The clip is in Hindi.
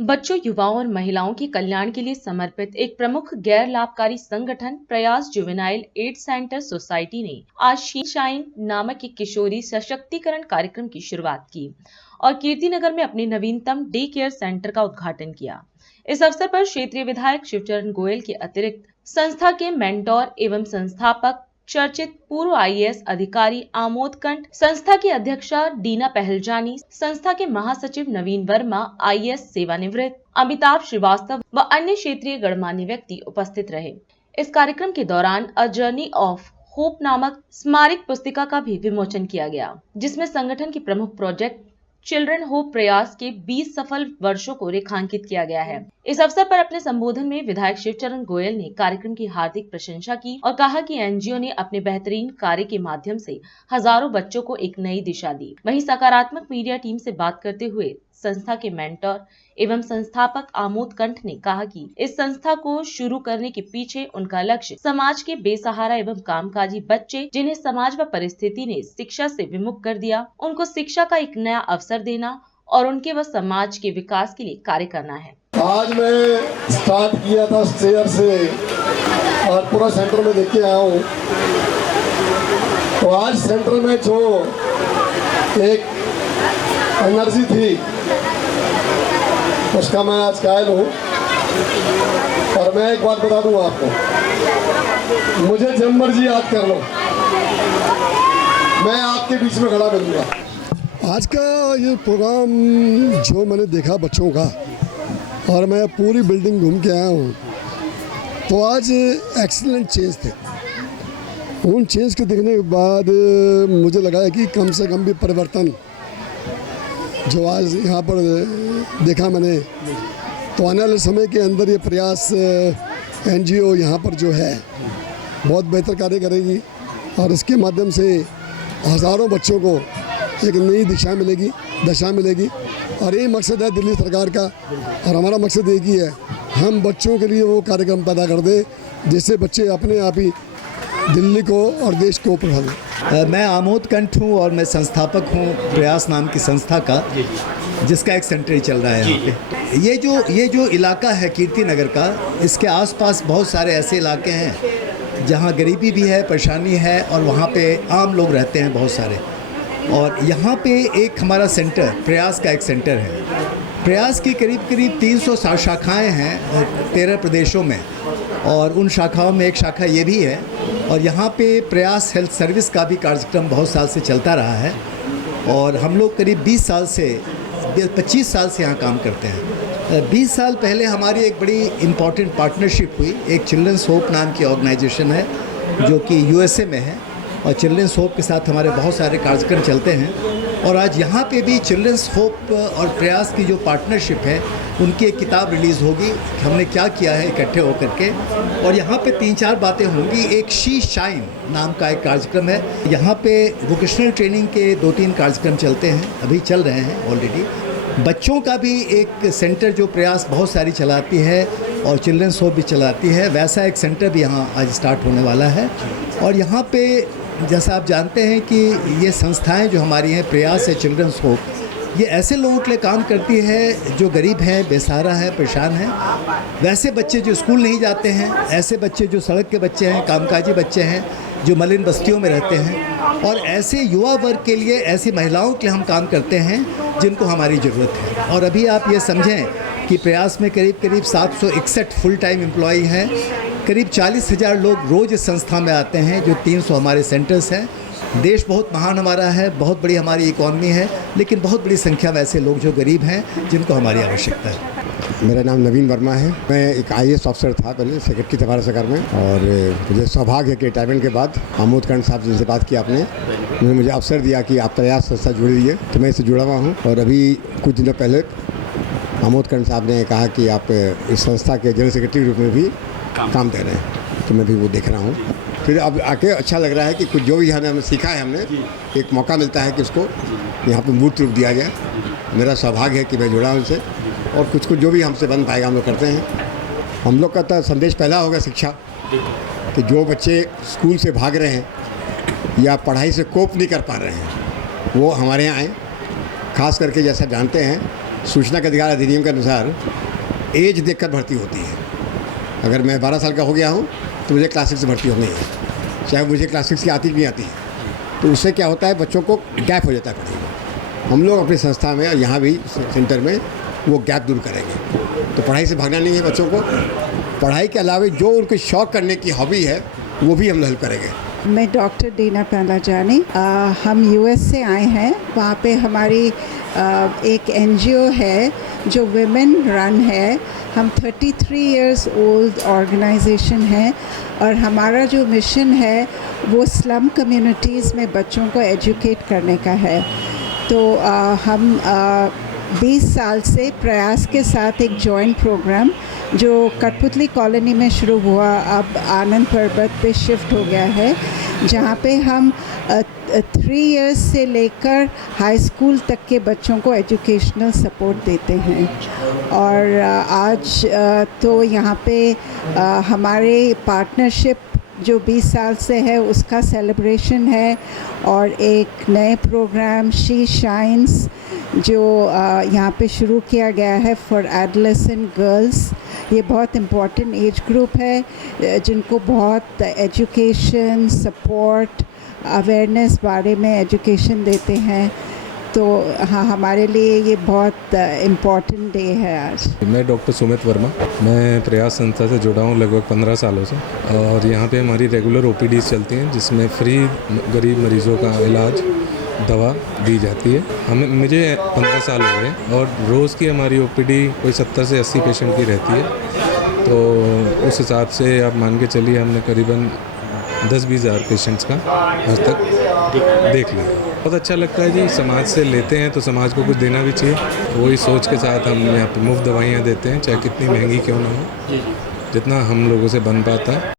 बच्चों, युवाओं और महिलाओं के कल्याण के लिए समर्पित एक प्रमुख गैर लाभकारी संगठन प्रयास जुवेनाइल एड सेंटर सोसाइटी ने आज शी शाइन नामक एक किशोरी सशक्तिकरण कार्यक्रम की शुरुआत की और कीर्तिनगर में अपने नवीनतम डे केयर सेंटर का उद्घाटन किया। इस अवसर पर क्षेत्रीय विधायक शिवचरण गोयल के अतिरिक्त संस्था के मेंटोर एवं संस्थापक चर्चित पूर्व आईएएस अधिकारी आमोद कंठ, संस्था की अध्यक्षा डीना पहलजानी, संस्था के महासचिव नवीन वर्मा आईएएस सेवानिवृत्त, अमिताभ श्रीवास्तव व अन्य क्षेत्रीय गणमान्य व्यक्ति उपस्थित रहे। इस कार्यक्रम के दौरान अ जर्नी ऑफ होप नामक स्मारक पुस्तिका का भी विमोचन किया गया, जिसमें संगठन के प्रमुख प्रोजेक्ट चिल्ड्रन होप प्रयास के 20 सफल वर्षों को रेखांकित किया गया है। इस अवसर पर अपने संबोधन में विधायक शिवचरण गोयल ने कार्यक्रम की हार्दिक प्रशंसा की और कहा कि एनजीओ ने अपने बेहतरीन कार्य के माध्यम से हजारों बच्चों को एक नई दिशा दी। वहीं सकारात्मक मीडिया टीम से बात करते हुए संस्था के मेंटर एवं संस्थापक आमोद कंठ ने कहा कि इस संस्था को शुरू करने के पीछे उनका लक्ष्य समाज के बेसहारा एवं कामकाजी बच्चे, जिन्हें समाज व परिस्थिति ने शिक्षा से विमुख कर दिया, उनको शिक्षा का एक नया अवसर देना और उनके व समाज के विकास के लिए कार्य करना है। आज मैं स्टार्ट किया था स्टेयर से और पूरा सेंटर में देख के आया हूँ। तो आज सेंटर में जो एक एनर्जी थी उसका मैं आज कायल हूँ। और मैं एक बात बता दूँ आपको, मुझे जब मर्जी याद कर लो, मैं आपके बीच में खड़ा मिलूंगा। आज का ये प्रोग्राम जो मैंने देखा बच्चों का, और मैं पूरी बिल्डिंग घूम के आया हूँ, तो आज एक्सीलेंट चेंज थे। उन चेंज को देखने के बाद मुझे लगा है कि कम से कम भी परिवर्तन जो आज यहाँ पर देखा मैंने, तो आने वाले समय के अंदर ये प्रयास एनजीओ यहाँ पर जो है बहुत बेहतर कार्य करेगी और इसके माध्यम से हज़ारों बच्चों को एक नई दशा मिलेगी। और ये मकसद है दिल्ली सरकार का, और हमारा मकसद एक ही है, हम बच्चों के लिए वो कार्यक्रम पैदा कर दें जिससे बच्चे अपने आप ही दिल्ली को और देश को प्रभावित। मैं आमोद कंठ हूँ और मैं संस्थापक हूँ प्रयास नाम की संस्था का, जिसका एक सेंटर ही चल रहा है यहाँ पे। ये जो इलाका है कीर्तिनगर का, इसके आसपास बहुत सारे ऐसे इलाके हैं जहाँ गरीबी भी है, परेशानी है, और वहाँ पे आम लोग रहते हैं बहुत सारे। और यहाँ पे एक हमारा सेंटर प्रयास का एक सेंटर है। प्रयास की करीब 300 शाखाएँ हैं 13 प्रदेशों में, और उन शाखाओं में एक शाखा ये भी है। और यहाँ पे प्रयास हेल्थ सर्विस का भी कार्यक्रम बहुत साल से चलता रहा है, और हम लोग करीब 25 साल से यहाँ काम करते हैं। 20 साल पहले हमारी एक बड़ी इम्पॉर्टेंट पार्टनरशिप हुई। एक चिल्ड्रंस होप नाम की ऑर्गेनाइजेशन है जो कि यूएसए में है, और चिल्ड्रंस होप के साथ हमारे बहुत सारे कार्यक्रम चलते हैं। और आज यहाँ पे भी चिल्ड्रंस होप और प्रयास की जो पार्टनरशिप है, उनकी एक किताब रिलीज़ होगी, हमने क्या किया है इकट्ठे होकर के। और यहाँ पे 3-4 बातें होंगी। एक शी शाइन नाम का एक कार्यक्रम है। यहाँ पे वोकेशनल ट्रेनिंग के 2-3 कार्यक्रम चलते हैं, अभी चल रहे हैं ऑलरेडी। बच्चों का भी एक सेंटर जो प्रयास बहुत सारी चलाती है और चिल्ड्रंस होप भी चलाती है, वैसा एक सेंटर भी यहाँ आज स्टार्ट होने वाला है। और यहाँ पे जैसा आप जानते हैं कि ये संस्थाएं जो हमारी हैं, प्रयास है, चिल्ड्रंस होप, ये ऐसे लोगों के लिए काम करती है जो गरीब हैं, बेसहारा हैं, परेशान हैं। वैसे बच्चे जो स्कूल नहीं जाते हैं, ऐसे बच्चे जो सड़क के बच्चे हैं, कामकाजी बच्चे हैं, जो मलिन बस्तियों में रहते हैं, और ऐसे युवा वर्ग के लिए, ऐसी महिलाओं के लिए हम काम करते हैं जिनको हमारी ज़रूरत है। और अभी आप ये समझें कि प्रयास में करीब 761 फुल टाइम एम्प्लॉई हैं। करीब 40,000 लोग रोज़ इस संस्था में आते हैं, जो 300 हमारे सेंटर्स हैं। देश बहुत महान हमारा है, बहुत बड़ी हमारी इकॉनमी है, लेकिन बहुत बड़ी संख्या में ऐसे लोग जो गरीब हैं, जिनको हमारी आवश्यकता है। मेरा नाम नवीन वर्मा है। मैं एक आईएएस ऑफिसर था पहले सेक्रेटरी था भारत सरकार में, और मुझे सौभाग्य है कि रिटायरमेंट के बाद आमोद कंठ साहब जिनसे बात की आपने, उन्होंने मुझे अवसर दिया कि आप प्रयास संस्था जुड़ रही है, तो मैं इससे जुड़ा हुआ हूँ। और अभी कुछ दिनों पहले आमोद कंठ साहब ने कहा कि आप इस संस्था के जनरल सेक्रेटरी के रूप में भी काम दे रहे हैं, तो मैं भी वो देख रहा हूँ। फिर अब आके अच्छा लग रहा है कि कुछ जो भी हमने सीखा है, हमने एक मौका मिलता है कि उसको यहाँ पे मूर्त रूप दिया जाए। मेरा सौभाग्य है कि मैं जुड़ा हूँ उनसे, और कुछ जो भी हमसे बन पाएगा हम लोग करते हैं। हम लोग का तो संदेश पहला होगा शिक्षा, कि जो बच्चे स्कूल से भाग रहे हैं या पढ़ाई से कोप नहीं कर पा रहे हैं, वो हमारे यहाँ आएँ। खास करके जैसा जानते हैं सूचना के अधिकार अधिनियम के अनुसार एज देखकर भर्ती होती है। अगर मैं 12 साल का हो गया हूँ तो मुझे क्लास 6 से भर्ती होनी है, चाहे मुझे क्लास 6 की आती भी नहीं आती है। तो उससे क्या होता है, बच्चों को गैप हो जाता है पढ़ाई में। हम लोग अपनी संस्था में और यहाँ भी सेंटर में वो गैप दूर करेंगे। तो पढ़ाई से भागना नहीं है बच्चों को, पढ़ाई के अलावा जो उनको शौक़ करने की हॉबी है वो भी हम हेल्प करेंगे। मैं डॉक्टर दीना पालाजानी, हम यूएस से आए हैं। वहाँ पे हमारी एक एनजीओ है जो विमेन रन है। हम 33 इयर्स ओल्ड ऑर्गेनाइजेशन है और हमारा जो मिशन है वो स्लम कम्युनिटीज़ में बच्चों को एजुकेट करने का है। तो हम 20 साल से प्रयास के साथ एक जॉइंट प्रोग्राम जो कठपुतली कॉलोनी में शुरू हुआ, अब आनंद पर्वत पे शिफ्ट हो गया है, जहाँ पे हम 3 इयर्स से लेकर हाई स्कूल तक के बच्चों को एजुकेशनल सपोर्ट देते हैं। और आज तो यहाँ पे हमारे पार्टनरशिप जो 20 साल से है उसका सेलिब्रेशन है, और एक नए प्रोग्राम शी शाइन्स जो यहाँ पे शुरू किया गया है फॉर एडोलेसेंट गर्ल्स। ये बहुत इम्पॉर्टेंट एज ग्रुप है जिनको बहुत एजुकेशन सपोर्ट अवेयरनेस बारे में एजुकेशन देते हैं। तो हाँ, हमारे लिए ये बहुत इम्पॉर्टेंट डे है आज। मैं डॉक्टर सुमित वर्मा, मैं प्रयास संस्था से जुड़ा हूँ लगभग 15 सालों से, और यहाँ पे हमारी रेगुलर ओपीडी चलती हैं जिसमें फ्री गरीब मरीज़ों का इलाज दवा दी जाती है। मुझे 15 साल हो गए और रोज़ की हमारी ओपीडी कोई 70 से 80 पेशेंट की रहती है। तो उस हिसाब से आप मान के चलिए हमने करीबन 10-20 हज़ार पेशेंट्स का आज तक देख लिया। बहुत अच्छा लगता है जी, समाज से लेते हैं तो समाज को कुछ देना भी चाहिए। वही सोच के साथ हम यहाँ पे मुफ्त दवाइयाँ देते हैं, चाहे कितनी महंगी क्यों ना हो, जितना हम लोगों से बन पाता है।